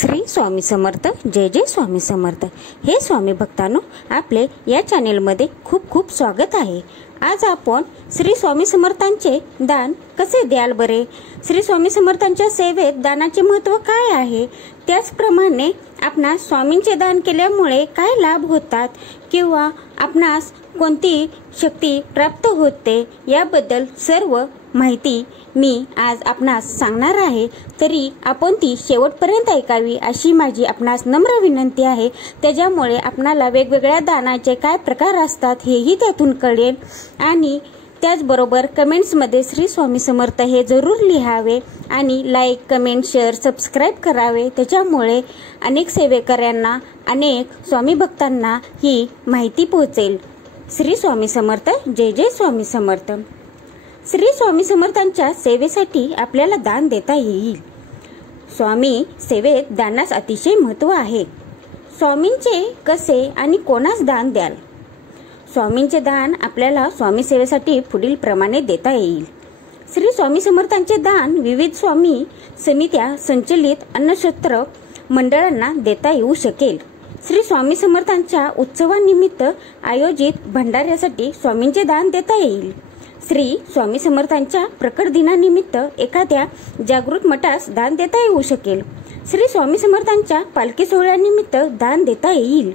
श्री स्वामी समर्थ. जय जय स्वामी समर्थ. हे स्वामी भक्तांनो, आपले या चॅनेलमध्ये खूप खूप स्वागत आहे. आज आपण श्री स्वामी समर्थांचे दान कसे द्याल बरे, श्री स्वामी समर्थांच्या सेवेत दानाचे महत्त्व काय आहे, त्याचप्रमाणे आपणास स्वामींचे दान केल्यामुळे काय लाभ होतात किंवा आपणास कोणती शक्ती प्राप्त होते, याबद्दल सर्व माहिती मी आज आपणास सांगणार आहे. तरी आपण ती शेवटपर्यंत ऐकावी अशी माझी आपणास नम्र विनंती आहे. त्याच्यामुळे आपणाला वेगवेगळ्या दानाचे काय प्रकार असतात हेही त्यातून कळेल. आणि त्याचबरोबर कमेंट्समध्ये श्री स्वामी समर्थ हे जरूर लिहावे आणि लाईक, कमेंट, शेअर, सबस्क्राईब करावे. त्याच्यामुळे अनेक सेवेकऱ्यांना, अनेक स्वामी भक्तांना ही माहिती पोहोचेल. श्री स्वामी समर्थ. जय जय स्वामी समर्थ. श्री स्वामी समर्थांच्या सेवेसाठी आपल्याला दान देता येईल. स्वामी सेवेत दानास अतिशय महत्त्व आहे. स्वामींचे कसे आणि कोणास दान द्याल? स्वामींचे दान आपल्याला स्वामी सेवेसाठी पुढील प्रमाणे देता येईल. श्री स्वामी समर्थांचे दान विविध स्वामी समित्या संचलित अन्नछत्र मंडळांना देता येऊ शकेल. श्री स्वामी समर्थांच्या उत्सवानिमित्त आयोजित भंडाऱ्यासाठी स्वामींचे दान देता येईल. श्री स्वामी समर्थांच्या प्रकट दिनानिमित्त एखाद्या जागृत मठास दान देता येऊ शकेल. श्री स्वामी समर्थांच्या पालखी सोहळ्यानिमित्त दान देता येईल.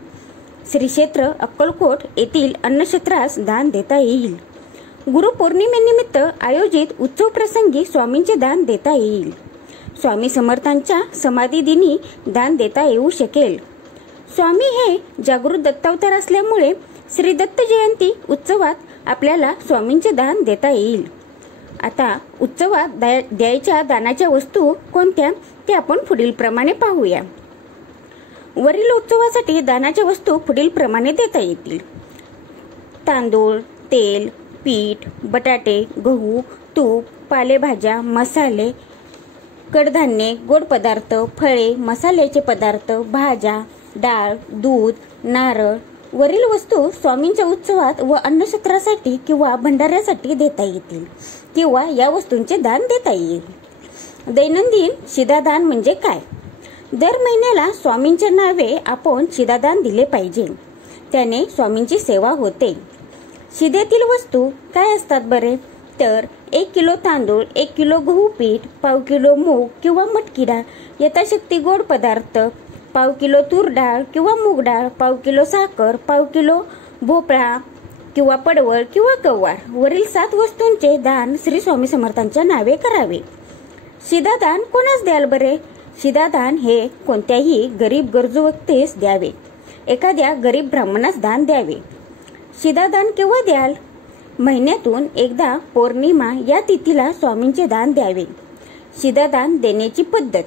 श्री क्षेत्र अक्कलकोट येथील अन्नछत्रास दान देता येईल. गुरुपौर्णिमेनिमित्त आयोजित उत्सव प्रसंगी स्वामींचे दान देता येईल. स्वामी समर्थांच्या समाधी दिनी दान देता येऊ शकेल. स्वामी हे जागृत दत्तावतार असल्यामुळे श्री दत्त जयंती उत्सवात आपल्याला स्वामींचे दान देता येईल. आता उत्सवात द्यायच्या दानाच्या वस्तू कोणत्या ते आपण पुढील प्रमाणे पाहूया. वरील उत्सवासाठी दानाच्या वस्तू पुढील प्रमाणे देता येतील. तांदूळ, तेल, पीठ, बटाटे, गहू, तूप, पालेभाज्या, मसाले, कडधान्ये, गोड पदार्थ, फळे, मसाल्याचे पदार्थ, भाज्या, डाळ, दूध, नारळ. वरील वस्तू स्वामींच्या उत्सवात व अन्नछत्रासाठी किंवा भंडाऱ्यासाठी देता येतील किंवा या वस्तूंचे दान देता येईल. दैनंदिन शिधादान म्हणजे काय? दर महिन्याला स्वामींच्या नावे आपण शिधादान दिले पाहिजे. त्याने स्वामींची सेवा होते. शिधेतील वस्तू काय असतात बरे? तर 1 किलो तांदूळ, 1 किलो गहू पीठ, पाव किलो मूग किंवा मटकी डाळ, यथाशक्ती गोड पदार्थ, पाव किलो तूर डाळ किंवा मूग डाळ, पाव किलो साखर, पाव किलो भोपळा किंवा पडवळ किंवा गवार. वरील 7 वस्तूंचे दान श्री स्वामी समर्थांच्या नावे करावे. शिधादान कोणास द्याल बरे? शिधादान हे कोणत्याही गरीब गरजू व्यक्तीस द्यावे. एखाद्या गरीब ब्राह्मणास दान द्यावे. शिधादान केव्हा द्याल? महिन्यातून एकदा पौर्णिमा या तिथीला स्वामींचे दान द्यावे. शिधादान देण्याची पद्धत: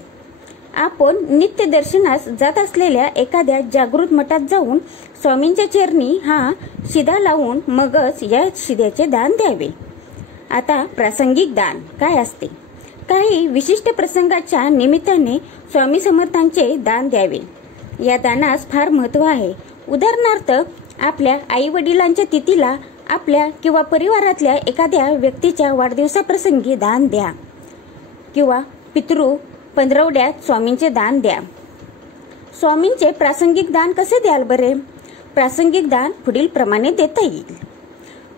आपण नित्य दर्शनास जात असलेल्या एखाद्या जागृत मठात जाऊन स्वामींच्या चरणी हा शिधा लावून मगच या शिध्याचे दान द्यावे. आता प्रासंगिक दान काय असते? काही विशिष्ट प्रसंगाच्या निमित्ताने स्वामी समर्थांचे दान द्यावे. या दानास फार महत्त्व आहे. उदाहरणार्थ, आपल्या आई वडिलांच्या तिथीला आपल्या किंवा परिवारातल्या एखाद्या व्यक्तीच्या वाढदिवसाप्रसंगी दान द्या किंवा पितृ पंधरवड्यात स्वामींचे दान द्या. स्वामींचे प्रासंगिक दान कसे द्याल बरे? प्रासंगिक दान पुढील प्रमाणे देता येईल.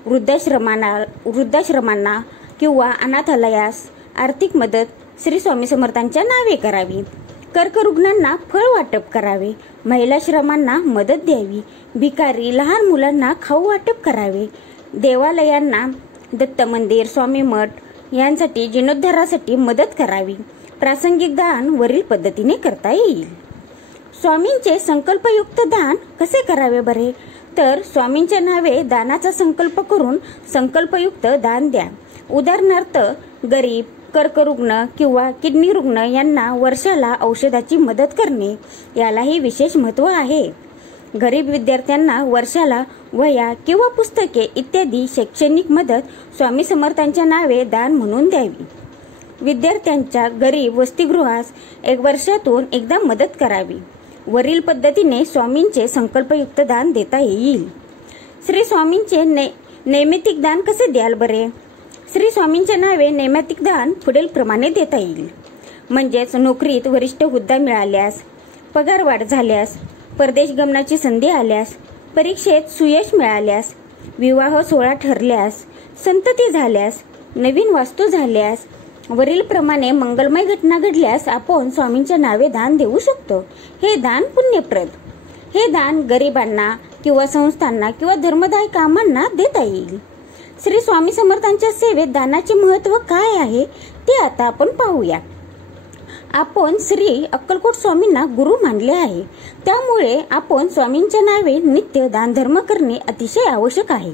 वृद्धाश्रमांना किंवा अनाथालयास आर्थिक मदत श्री स्वामी समर्थांच्या नावे करावी. कर्करुग्णांना फळ वाटप करावे. महिलाश्रमांना मदत द्यावी. भिकारी लहान मुलांना खाऊ वाटप करावे. देवालयांना, दत्त मंदिर, स्वामी मठ यांसाठी जीर्णोद्धारासाठी मदत करावी. प्रासंगिक दान वरील पद्धतीने करता येईल. स्वामींचे संकल्पयुक्त दान कसे करावे बरे? तर स्वामींच्या नावे दानाचा संकल्प करून संकल्पयुक्त दान द्या. उदाहरणार्थ, गरीब, कर्करुग्ण किंवा किडनी रुग्ण यांना वर्षाला औषधाची मदत करणे, यालाही विशेष महत्त्व आहे. गरीब विद्यार्थ्यांना वर्षाला वह्या किंवा पुस्तके इत्यादी शैक्षणिक मदत स्वामी समर्थांच्या नावे दान म्हणून द्यावी. विद्यार्थ्यांच्या गरीब वसतिगृहास 1 वर्षातून एकदा मदत करावी. वरील पद्धतीने स्वामींचे संकल्पयुक्त दान देता येईल. श्री स्वामींचे नैमित्तिक दान कसे द्याल बरे? श्री स्वामींच्या नावे नैमित्तिक दान पुढील प्रमाणे देता येईल. म्हणजेच नोकरीत वरिष्ठ हुद्दा मिळाल्यास, पगारवाढ झाल्यास, परदेश गमनाची संधी आल्यास, परीक्षेत सुयश मिळाल्यास, विवाह सोहळा ठरल्यास, संतती झाल्यास, नवीन वास्तू झाल्यास, वरीलप्रमाणे मंगलमय घटना घडल्यास आपण स्वामींच्या नावे दान देऊ शकतो. हे दान पुण्यप्रद. हे दान गरिबांना किंवा संस्थांना किंवा धर्मदाय कामांना देता येईल. श्री स्वामी समर्थांच्या सेवेत दानाचे महत्त्व काय आहे ते आता आपण पाहूया. आपण श्री अक्कलकोट स्वामींना गुरु मानले आहे, त्यामुळे आपण स्वामींच्या नावे नित्य दानधर्म करणे अतिशय आवश्यक आहे.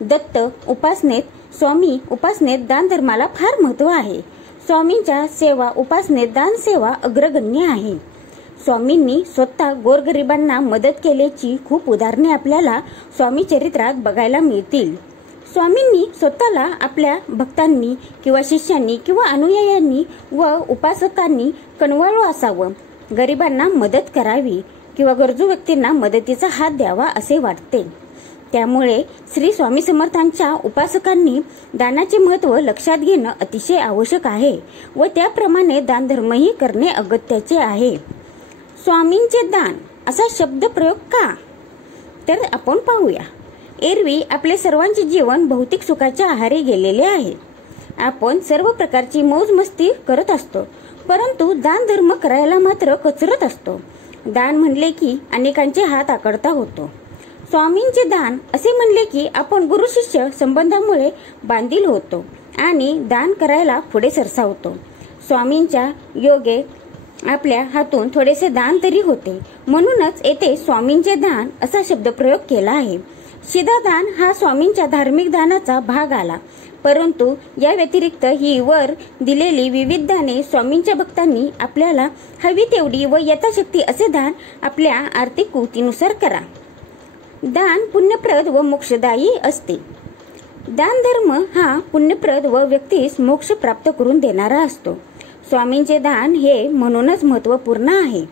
दत्त उपासनेत, स्वामी उपासनेत दानधर्माला फार महत्त्व आहे. स्वामींच्या सेवा उपासनेत दान सेवा अग्रगण्य आहे. स्वामींनी स्वतः गोरगरिबांना मदत केल्याची खूप उदाहरणे आपल्याला स्वामी चरित्रात बघायला मिळतील. स्वामींनी स्वतःला आपल्या भक्तांनी किंवा शिष्यांनी किंवा अनुयायांनी व उपासकांनी कणवाळू असावं, गरिबांना मदत करावी किंवा गरजू व्यक्तींना मदतीचा हात द्यावा असे वाटते. त्यामुळे श्री स्वामी समर्थांच्या उपासकांनी दानाचे महत्त्व लक्षात घेणं अतिशय आवश्यक आहे व त्याप्रमाणे दानधर्मही करणे अगत्याचे आहे. स्वामींचे दान असा शब्द प्रयोग का, तर आपण पाहूया. एरवी आपले सर्वांचे जीवन भौतिक सुखाच्या आहारी गेलेले आहे. आपण सर्व प्रकारची मौज मस्ती करत असतो, परंतु दान धर्म करायला मात्र कचरत असतो. दान म्हणले की अनेकांचे हात आकडता होतो. स्वामींचे दान असे म्हणले की आपण गुरु शिष्य संबंधामुळे बांधील होतो आणि दान करायला पुढे सरसावतो. स्वामींच्या योगे आपल्या हातून थोडेसे दान तरी होते, म्हणूनच येथे स्वामींचे दान असा शब्दप्रयोग केला आहे. शिधादान हा स्वामींच्या धार्मिक दानाचा भाग आला, परंतु या व्यतिरिक्त ही वर दिलेली विविध दाने स्वामींच्या भक्तांनी आपल्याला हवी तेवढी व यथाशक्ती असे दान आपल्या आर्थिक कुवतीनुसार करा. दान पुण्यप्रद व मोक्षदायी असते. दान धर्म हा पुण्यप्रद व व्यक्तीस मोक्ष प्राप्त करून देणारा असतो. स्वामींचे दान हे म्हणूनच महत्त्वपूर्ण आहे.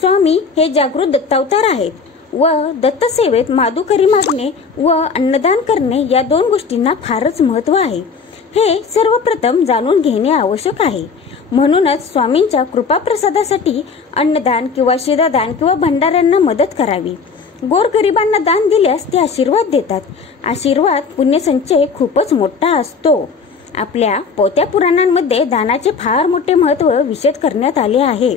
स्वामी हे जागृत दत्तावतार आहेत व दत्तसेवेत माधुकरी मागणे व अन्नदान करणे या दोन गोष्टींना फारच महत्त्व आहे. हे सर्वप्रथम जाणून घेणे आवश्यक आहे. म्हणूनच स्वामींच्या कृपाप्रसादासाठी अन्नदान किंवा शिधादान किंवा भंडाऱ्यांना मदत करावी. गोरगरिबांना दान दिल्यास ते आशीर्वाद देतात. आशीर्वाद पुण्यसंचय खूपच मोठा असतो. आपल्या पोत्या पुराणांमध्ये दानाचे फार मोठे महत्त्व विशद करण्यात आले आहे.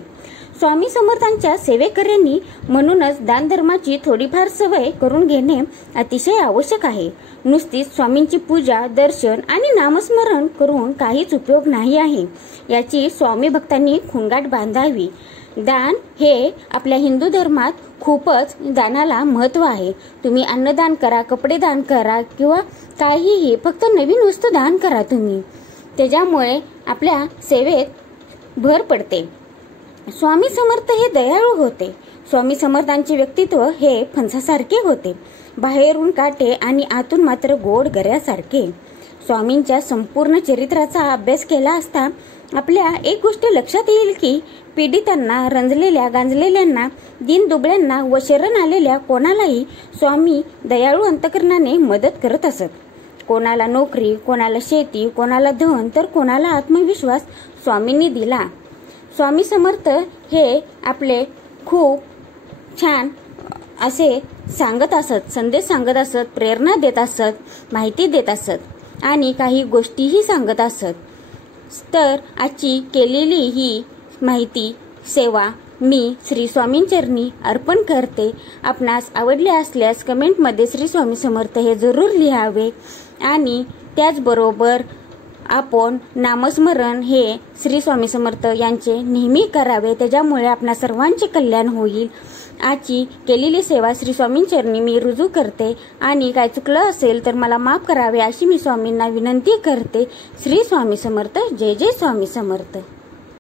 स्वामी समर्थांच्या सेवेकऱ्यांनी म्हणूनच दानधर्माची थोडीफार सवय करून घेणे अतिशय आवश्यक आहे. नुसतीच स्वामींची पूजा, दर्शन आणि नामस्मरण करून काहीच उपयोग नाही आहे. याची स्वामी भक्तांनी खुंगाट बांधावी. दान हे आपल्या हिंदू धर्मात खूपच दानाला महत्त्व आहे. तुम्ही अन्नदान करा, कपडे दान करा किंवा काहीही, फक्त नवीन वस्तू दान करा तुम्ही, त्याच्यामुळे आपल्या सेवेत भर पडते. स्वामी समर्थ हे दयाळू होते. स्वामी समर्थांचे व्यक्तित्व हे फणसासारखे होते, बाहेरून काटे आणि आतून मात्र गोड गऱ्यासारखे. स्वामींच्या संपूर्ण चरित्राचा अभ्यास केला असता आपल्या एक गोष्ट लक्षात येईल की पीडितांना, रंजलेल्या गांजलेल्यांना, दीनदुबळ्यांना व शरण आलेल्या कोणालाही स्वामी दयाळू अंतकरणाने मदत करत असत. कोणाला नोकरी, कोणाला शेती, कोणाला धन, तर कोणाला आत्मविश्वास स्वामींनी दिला. स्वामी समर्थ हे आपले खूप छान असे सांगत असत, संदेश सांगत असत, प्रेरणा देत असत, माहिती देत असत आणि काही गोष्टीही सांगत असत. तर आजची केलेली ही माहिती, सेवा मी श्री स्वामींचरणी अर्पण करते. आपणास आवडले असल्यास कमेंटमध्ये श्री स्वामी समर्थ हे जरूर लिहावे आणि त्याचबरोबर आपण नामस्मरण हे श्री स्वामी समर्थ यांचे नेहमी करावे, त्याच्यामुळे आपणा सर्वांचे कल्याण होईल. आजची केलेली सेवा श्री स्वामींचरणी मी रुजू करते आणि काय चुकलं असेल तर मला माफ करावे अशी मी स्वामींना विनंती करते. श्री स्वामी समर्थ. जय जय स्वामी समर्थ.